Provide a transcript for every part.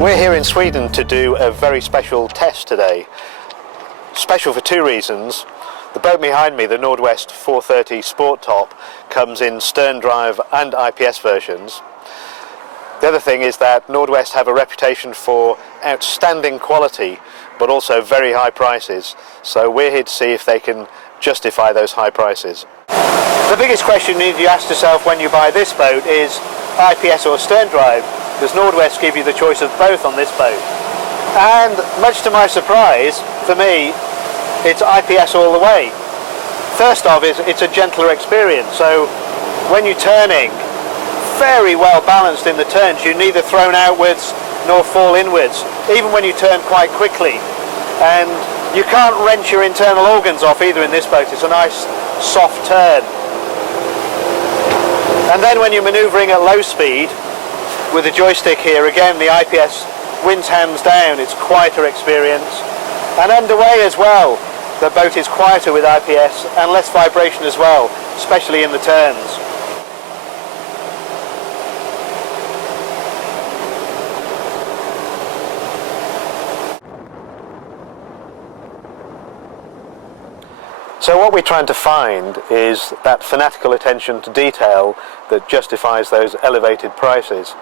We're here in Sweden to do a very special test today. Special for two reasons. The boat behind me, the Nordwest 430 Sport Top, comes in stern drive and IPS versions. The other thing is that Nordwest have a reputation for outstanding quality but also very high prices, so we're here to see if they can justify those high prices. The biggest question you ask yourself when you buy this boat is IPS or stern drive. Does Nordwest give you the choice of both on this boat? And much to my surprise, for me, it's IPS all the way. First off, it's a gentler experience, so when you're turning, very well balanced in the turns. You're neither thrown outwards nor fall inwards, even when you turn quite quickly. And you can't wrench your internal organs off either in this boat. It's a nice soft turn. And then when you're manoeuvring at low speed with the joystick here, again the IPS wins hands down. It's quieter experience. And underway as well, the boat is quieter with IPS and less vibration as well, especially in the turns. So what we're trying to find is that fanatical attention to detail that justifies those elevated prices.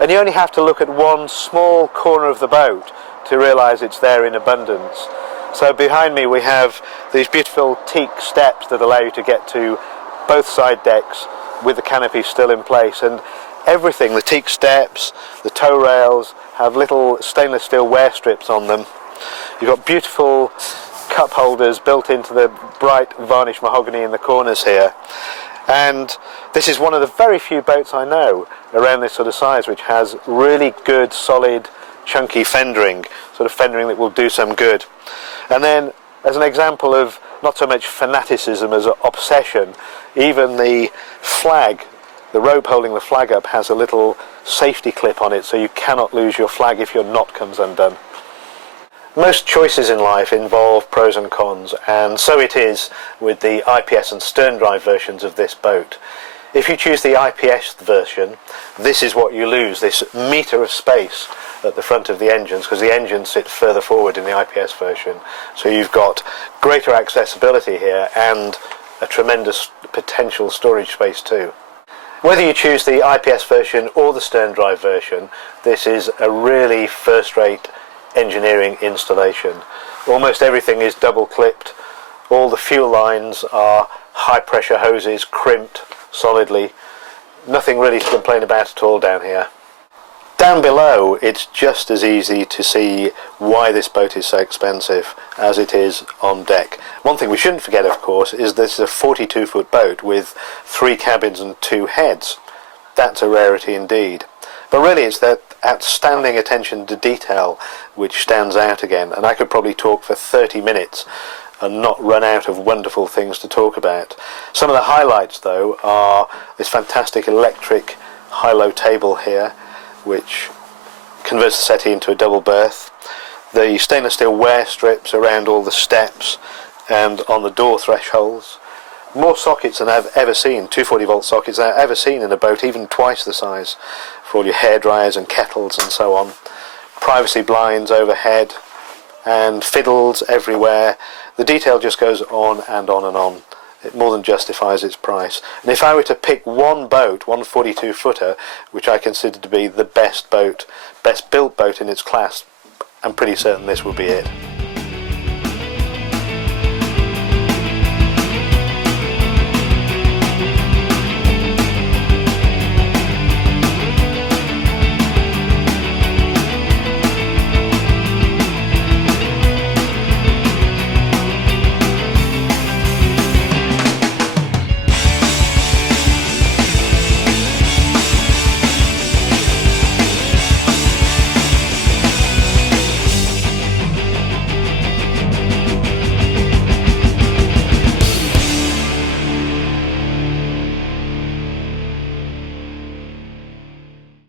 And you only have to look at one small corner of the boat to realise it's there in abundance. So behind me we have these beautiful teak steps that allow you to get to both side decks with the canopy still in place. And everything, the teak steps, the tow rails, have little stainless steel wear strips on them. You've got beautiful cup holders built into the bright varnished mahogany in the corners here, and this is one of the very few boats I know around this sort of size which has really good solid chunky fendering, sort of fendering that will do some good. And then as an example of not so much fanaticism as obsession, even the flag, the rope holding the flag up, has a little safety clip on it so you cannot lose your flag if your knot comes undone. Most choices in life involve pros and cons, and so it is with the IPS and stern drive versions of this boat. If you choose the IPS version, this is what you lose, this metre of space at the front of the engines, because the engines sit further forward in the IPS version. So you've got greater accessibility here and a tremendous potential storage space too. Whether you choose the IPS version or the stern drive version, this is a really first-rate engineering installation. Almost everything is double clipped. All the fuel lines are high pressure hoses crimped solidly. Nothing really to complain about at all down here. Down below it's just as easy to see why this boat is so expensive as it is on deck. One thing we shouldn't forget, of course, is this is a 42-foot boat with 3 cabins and 2 heads. That's a rarity indeed. But really it's that outstanding attention to detail which stands out again, and I could probably talk for 30 minutes and not run out of wonderful things to talk about. Some of the highlights though are this fantastic electric high-low table here which converts the settee into a double berth, the stainless steel wear strips around all the steps and on the door thresholds, more sockets than I've ever seen, 240 volt sockets I've ever seen in a boat, even twice the size, for all your hair dryers and kettles and so on. Privacy blinds overhead and fiddles everywhere. The detail just goes on and on and on. It more than justifies its price. And if I were to pick one boat, one 42-footer, which I consider to be the best boat, best built boat in its class, I'm pretty certain this will be it.